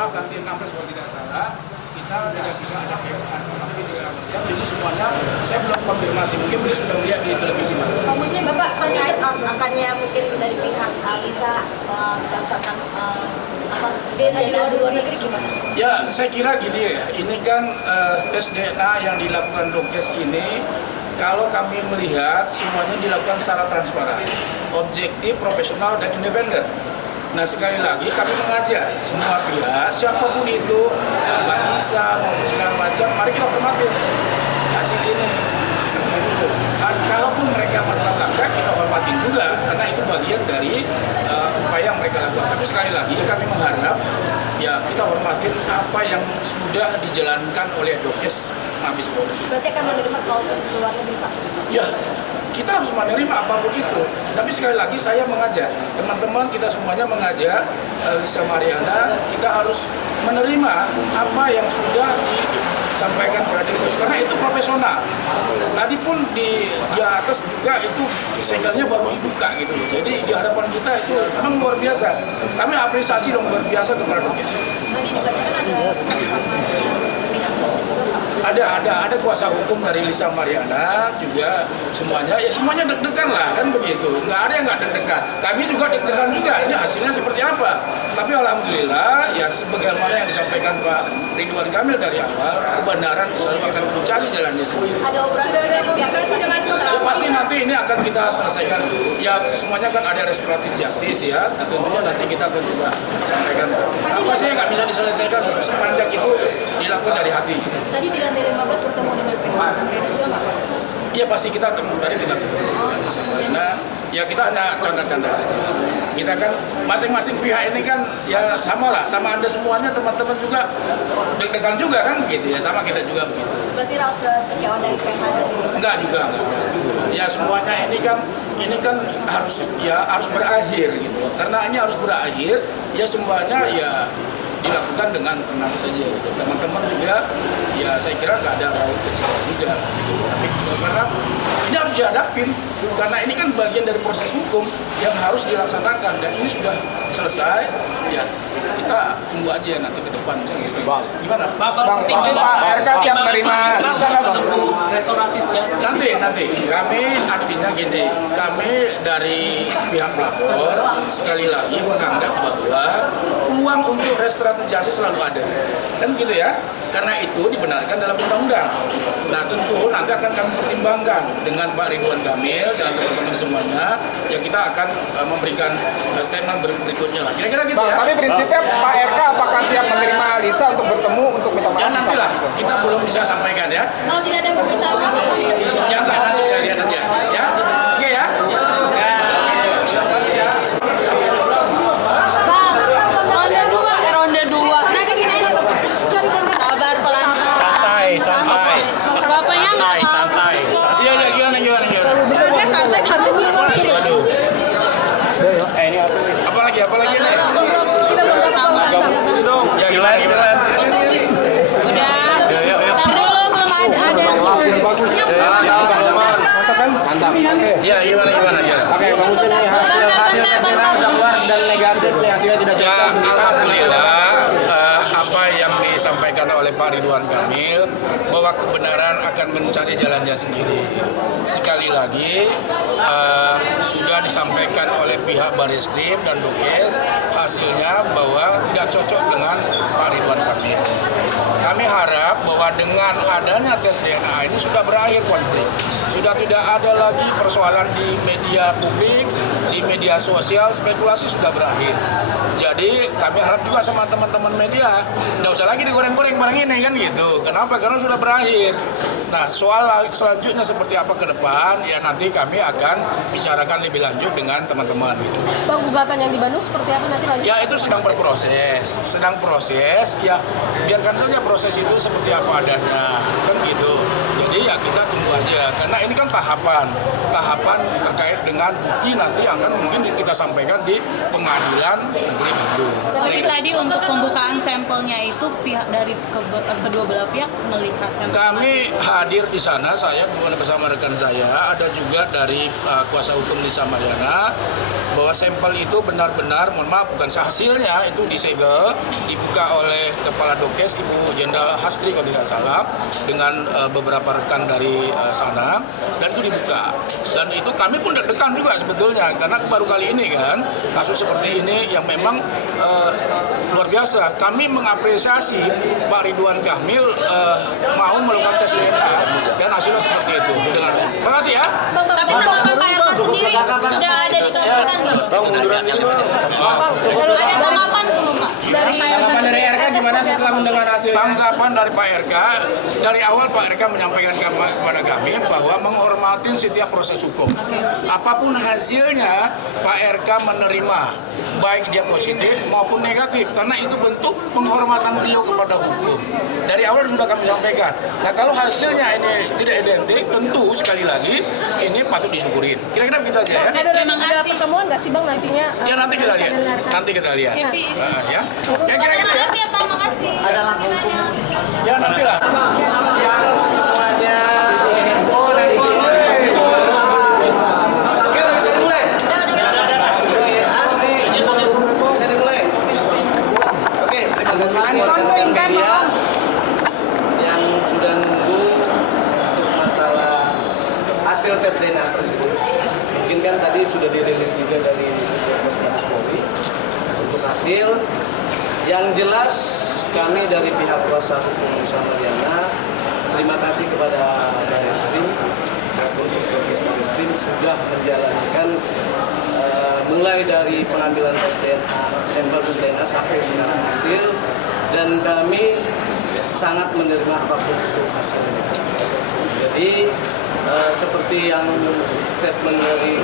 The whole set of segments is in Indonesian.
maaf nanti 16 kalau tidak salah kita tidak bisa ada PON tapi segala macam. Jadi semuanya saya belum konfirmasi, mungkin beliau sudah melihat di televisi. Pak Muslim, Bapak terkait akannya mungkin dari pihak bisa mendaftarkan tes DNA di luar negeri gimana? Ya, saya kira gini ya, ini kan tes DNA yang dilakukan Dokes ini kalau kami melihat semuanya dilakukan secara transparan, objektif, profesional, dan independen. Nah sekali lagi kami mengajak semua pihak, siapapun itu, Mbak Nisa, maupun segala macam, mari kita hormati hasil ini. Dan kalaupun mereka merangkak, kita hormatin juga, karena itu bagian dari upaya yang mereka lakukan. Tapi sekali lagi kami mengharap, ya kita hormatin apa yang sudah dijalankan oleh Dokes Mabes Polri. Berarti akan menerima kalau ke luar negeri, Pak? Ya, kita harus menerima apapun itu. Tapi sekali lagi saya mengajak teman-teman, kita semuanya mengajak Lisa Mariana, kita harus menerima apa yang sudah disampaikan pada Dokes karena itu profesional. Tadi pun di atas juga itu segelnya baru dibuka gitu loh. Jadi di hadapan kita itu memang luar biasa. Kami apresiasi dong luar biasa kepada Dokes. Tadi dikatakan ada kuasa hukum dari Lisa Mariana juga semuanya deg-degan lah kan begitu, nggak ada yang nggak deg-degan, kami juga deg-degan juga ini hasilnya seperti apa. Tapi alhamdulillah ya sebagaimana yang disampaikan Pak Ridwan Kamil dari awal, kebenaran selalu akan mencari jalannya sendiri. ada operasi dengan Ya, pasti nanti ini akan kita selesaikan ya, semuanya kan ada restoratif justice ya, nah, tentunya nanti kita akan juga sampaikan apa sih yang nggak bisa diselesaikan sepanjang itu dilakukan dari hati. Tadi di lantai 15 bertemu dengan pihak Sabrina juga nggak, Pak? Iya pasti kita ketemu dengan Sabrina. Ya kita hanya canda-canda saja. Kita kan masing-masing pihak ini kan ya sama lah, sama Anda semuanya teman-teman juga deg-degan juga kan begitu ya, sama kita juga begitu. Berarti raut kekecewaan dari PH dari Enggak juga. Ya semuanya ini kan harus berakhir gitu. Karena ini harus berakhir, ya semuanya ya dilakukan dengan tenang saja. Teman-teman juga ya saya kira nggak ada raut kecewa juga. Tapi karena ini harus dihadapin, karena ini kan bagian dari proses hukum yang harus dilaksanakan dan ini sudah selesai. Ya kita tunggu aja nanti ke depan. Gimana? Pak RK siap menerima Lisa nggak, Bang? Nanti kami artinya gini, kami dari pihak pelapor sekali lagi menganggap bahwa peluang untuk restoratif justice selalu ada, kan gitu ya, karena itu dibenarkan dalam undang-undang. Nah tentu nanti akan kami pertimbangkan dengan Pak Ridwan Kamil dan teman-teman semuanya, ya kita akan memberikan statement berikutnya lah. Kira-kira gitu ya. Tapi prinsipnya Pak RK apakah siap menerima Lisa untuk bertemu untuk minta maaf? Ya nantilah, kita belum bisa sampaikan ya. kalau tidak ada permintaan Ya enggak, nanti kita lihat aja. Ya, oke ya. Ronde 2. Nah ke sini. Sabar pelan. Santai. Bapaknya nggak mau. Santai. Iya, gimana. Udah santai tapi Waduh. Ini apa? Apalagi nih? sama. Ya gimana? Udah. Ntar dulu belum ada. Mantap. Ya gimana? Oke, Bang Muslim nih hasil tes DNA sudah keluar dan negatif nih hasilnya tidak Ya, cocok. alhamdulillah apa yang disampaikan oleh Pak Ridwan Kamil bahwa kebenaran akan mencari jalannya sendiri. Sekali lagi sudah disampaikan oleh pihak Bareskrim dan Dokes hasilnya bahwa tidak cocok dengan Pak Ridwan Kamil. Kami harap bahwa dengan adanya tes DNA ini sudah berakhir konflik. Sudah tidak ada lagi persoalan di media publik, di media sosial, spekulasi sudah berakhir. Jadi kami harap juga sama teman-teman media, nggak usah lagi digoreng-goreng barang ini kan gitu. Kenapa? Karena sudah berakhir. Nah, soal selanjutnya seperti apa ke depan, ya nanti kami akan bicarakan lebih lanjut dengan teman-teman. Gitu. Bang, gugatan yang di Bandung seperti apa nanti lanjut? Ya itu sedang proses, ya biarkan saja proses itu seperti apa adanya, kan gitu. Jadi ya kita tunggu aja, karena ini kan tahapan terkait dengan bukti nanti akan mungkin kita sampaikan di pengadilan negeri Bandung. Tapi tadi untuk pembukaan sampelnya itu pihak dari kedua belah pihak melihat sampel. Kami hadir di sana, saya bersama rekan saya, ada juga dari kuasa hukum Lisa Mariana, bahwa sampel itu benar-benar, mohon maaf, bukan hasilnya itu disegel, dibuka oleh Kepala Dokes Ibu Jenderal Hastri kalau tidak salah dengan beberapa rekan dari sana, dan itu dibuka. Dan itu kami pun deg-degan juga sebetulnya karena baru kali ini kan kasus seperti ini yang memang luar biasa. Kami mengapresiasi Pak Ridwan Kamil mau melakukan tes DNA dan hasilnya seperti itu. Terima kasih ya. Tapi tanggapan Pak RK sendiri sudah ada dikabarkan nggak? Ada tanggapan belum Pak dari Pak RK? Tanggapan dari RK gimana setelah mendengar hasilnya? Tanggapan dari Pak RK, dari awal Pak RK menyampaikan kepada kami bahwa menghormati setiap proses hukum. Apapun hasilnya, Pak RK menerima, baik dia positif maupun negatif, karena itu bentuk penghormatan beliau kepada hukum. Dari awal sudah kami sampaikan. Nah kalau hasilnya ini tidak identik, tentu sekali lagi ini patut disyukurin. Kira-kira begitu aja ya. Terima Ada kasih. pertemuan nggak sih Bang nantinya? Ya nanti kita lihat. Nanti kita lihat. Ya. Ya kira-kira ya. Makasih ya Pak, makasih. Ada langsung. Ya nantilah. Semuanya. Oke, bisa dimulai. Bisa dimulai. Oke, terima kasih semua rekan-rekan media yang sudah nunggu untuk masalah hasil tes DNA tersebut. Mungkin kan tadi sudah dirilis juga dari Mabes Polri untuk hasil. Yang jelas kami dari pihak kuasa hukum Lisa Mariana terima kasih kepada Barreskrim, Barreskrim sudah menjalankan mulai dari pengambilan tes DNA, sampel tes DNA sampai sekarang hasil, dan kami sangat menerima apapun itu hasilnya. Jadi seperti yang statement dari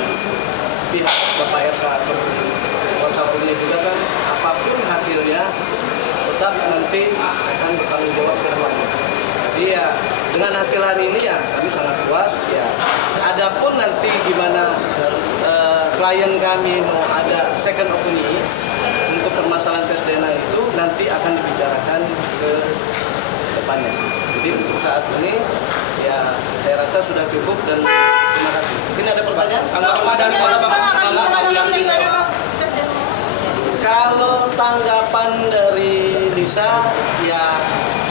pihak Bapak RK kuasa hukumnya juga kan, apapun hasilnya tetap nanti akan bertanggung jawab ke depannya. Jadi ya dengan hasil hari ini ya kami sangat puas ya. Adapun nanti gimana klien kami mau ada second opinion untuk permasalahan tes DNA itu nanti akan dibicarakan ke depannya. Jadi untuk saat ini ya saya rasa sudah cukup dan terima kasih. Mungkin ada pertanyaan? Kalau tanggapan dari Lisa ya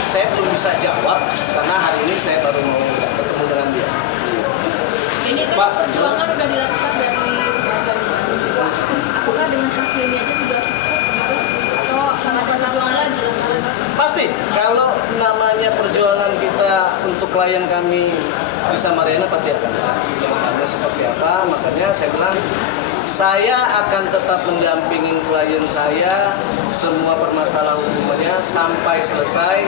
saya belum bisa jawab karena hari ini saya baru mau ketemu dengan dia. Ini kan perjuangan udah dilakukan dari warga Bandung juga. Apakah dengan hasil ini aja sudah cukup gitu? Atau akan ada perjuangan lagi? Pasti, kalau namanya perjuangan kita untuk klien kami Lisa Mariana pasti akan ada. Karena seperti apa, makanya saya bilang saya akan tetap mendampingi klien saya semua permasalahan hukumnya sampai selesai,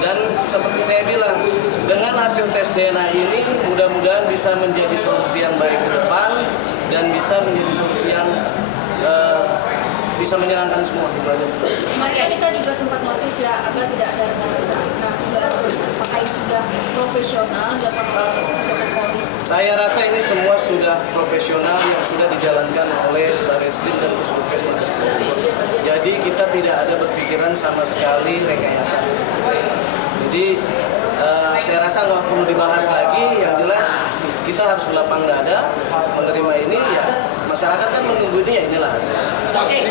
dan seperti saya bilang dengan hasil tes DNA ini mudah-mudahan bisa menjadi solusi yang baik ke depan dan bisa menjadi solusi yang bisa menyenangkan semua itu aja. Kemarin kan Lisa juga sempat notis ya agar tidak ada rekayasa. Nah, apakah ini sudah profesional dilakukan oleh Mabes Polri? Saya rasa ini semua sudah profesional yang sudah dijalankan oleh Barreskrim dan Puskesmas Mabes Polri. Jadi kita tidak ada berpikiran sama sekali rekayasa. Jadi saya rasa nggak perlu dibahas lagi. Yang jelas kita harus berlapang dada menerima ini ya. Masyarakat kan menunggu ini ya, inilah hasil. Oke,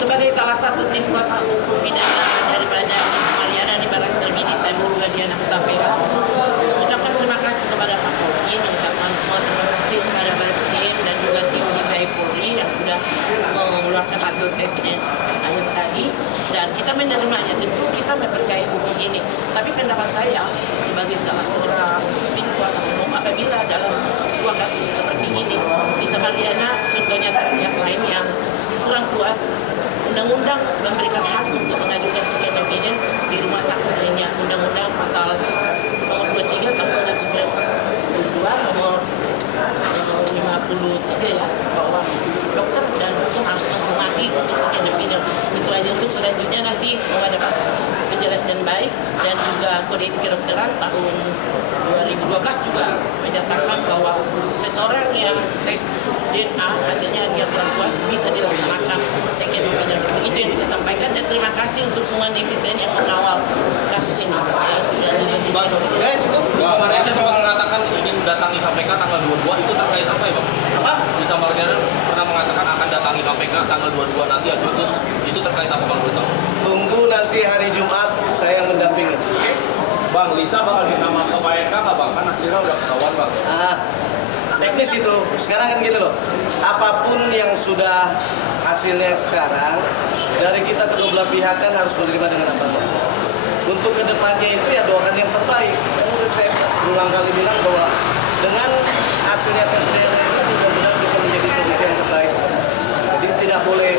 sebagai salah satu tim kuasa hukum pidana daripada Lisa Mariana di Barreskrim ini, saya Murga Diana Hutapea ucapkan terima kasih kepada Pak Polri, mengucapkan semua terima kasih kepada Barreskrim dan juga tim DPI Polri yang sudah mengeluarkan hasil tesnya akhir tadi, dan kita menerimanya. Tentu kita mempercayai hukum ini, tapi pendapat saya sebagai salah seorang tim kuasa hukum, apabila dalam sebuah kasus seperti ini Lisa Mariana contohnya yang lain yang kurang puas, undang-undang memberikan hak untuk mengajukan second opinion di rumah sakit lainnya. Undang-undang pasal nomor 23 tahun 1992 nomor 53 ya, bahwa dokter dan hukum harus menghormati untuk second opinion. Itu aja. Untuk selanjutnya nanti semoga dapat penjelasan baik, dan juga kode etik kedokteran tahun 2012 juga menyatakan bahwa seseorang yang tes DNA hasilnya dia kurang puas bisa dilaksanakan second opinion. Begitu yang bisa sampaikan, dan terima kasih untuk semua netizen yang mengawal kasus ini. Ya, sudah Ya cukup. Kemarin sempat mengatakan ingin mendatangi KPK tanggal 22 itu terkait apa ya Bang? Apa? Bisa Mardiana pernah mengatakan akan datangi KPK tanggal 22 nanti Agustus. Itu terkait apa Bang? Tunggu nanti hari Jumat saya yang mendampingi. Oke? Bang, Lisa bakal minta maaf ke Pak Eka nggak Bang? Kan hasilnya udah ketahuan Bang. Teknis itu. Sekarang kan gini loh. Apapun yang sudah hasilnya sekarang, dari kita kedua belah pihak kan harus menerima dengan apa? Untuk kedepannya itu ya doakan yang terbaik. Kan udah saya berulang kali bilang bahwa dengan hasilnya tes DNA itu benar-benar bisa menjadi solusi yang terbaik. Jadi tidak boleh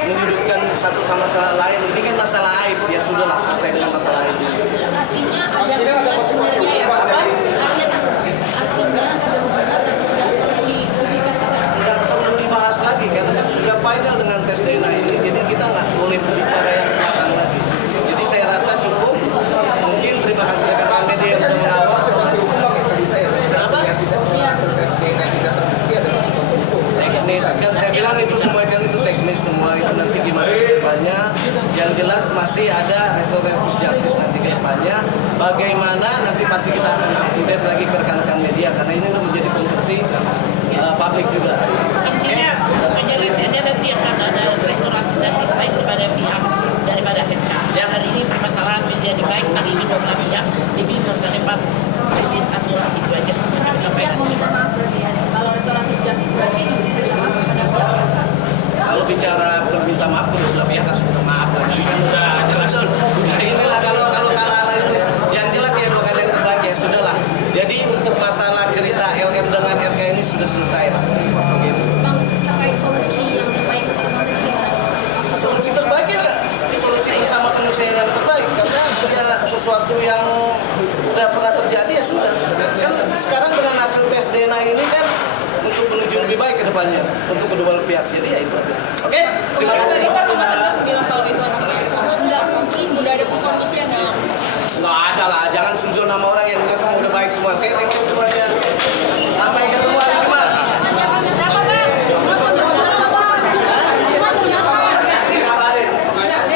menyudutkan satu sama lain. Ini kan masalah aib, ya sudahlah selesai dengan masalah aib. Artinya ada hubungan sebenarnya ya Pak? Artinya ada hubungan tapi tidak perlu dipublikasikan. Tidak perlu dibahas lagi karena kan sudah final dengan tes DNA ini. Jadi kita nggak boleh berbicara yang belakang lagi. Jadi saya rasa cukup. Mungkin terima kasih rekan media yang sudah mengawal. Kenapa? Teknis kan saya bilang itu semua kan itu teknis semua itu nanti gimana kedepannya. Yang jelas masih ada restoratif justice nanti kedepannya. Bagaimana nanti pasti kita akan update lagi ke rekan-rekan media karena ini udah menjadi konsumsi publik juga. Intinya untuk penjelasannya nanti akan ada restorasi justice baik kepada pihak daripada MK. Yang hari ini permasalahan menjadi baik hari ini dua belah pihak lebih masa depan sedikit asuran itu aja. Siap meminta maaf berarti ya. Kalau restoratif justice berarti minta maaf kepada pihak MK. Kalau bicara minta maaf kedua belah pihak harus minta maaf. Ini kan udah jelas. Udah inilah kalau kalah itu yang jelas ya doakan yang terbaik ya sudahlah. Jadi untuk masalah cerita LM dengan RK ini sudah selesai lah. Gitu. Bang, terkait solusi yang terbaik untuk kemarin gimana? Solusi terbaik ya solusi bersama penyelesaian yang terbaik karena ya sesuatu yang udah pernah terjadi ya sudah. Kan sekarang dengan hasil tes DNA ini kan untuk menuju lebih baik ke depannya untuk kedua belah pihak. Jadi ya itu aja. Oke? Terima kasih. Lisa sama tegas bilang kalau itu anaknya nggak mungkin udah ada kondisi yang Nggak ada lah, jangan sujud nama orang yang jelas semua udah baik semua. Oke, thank you.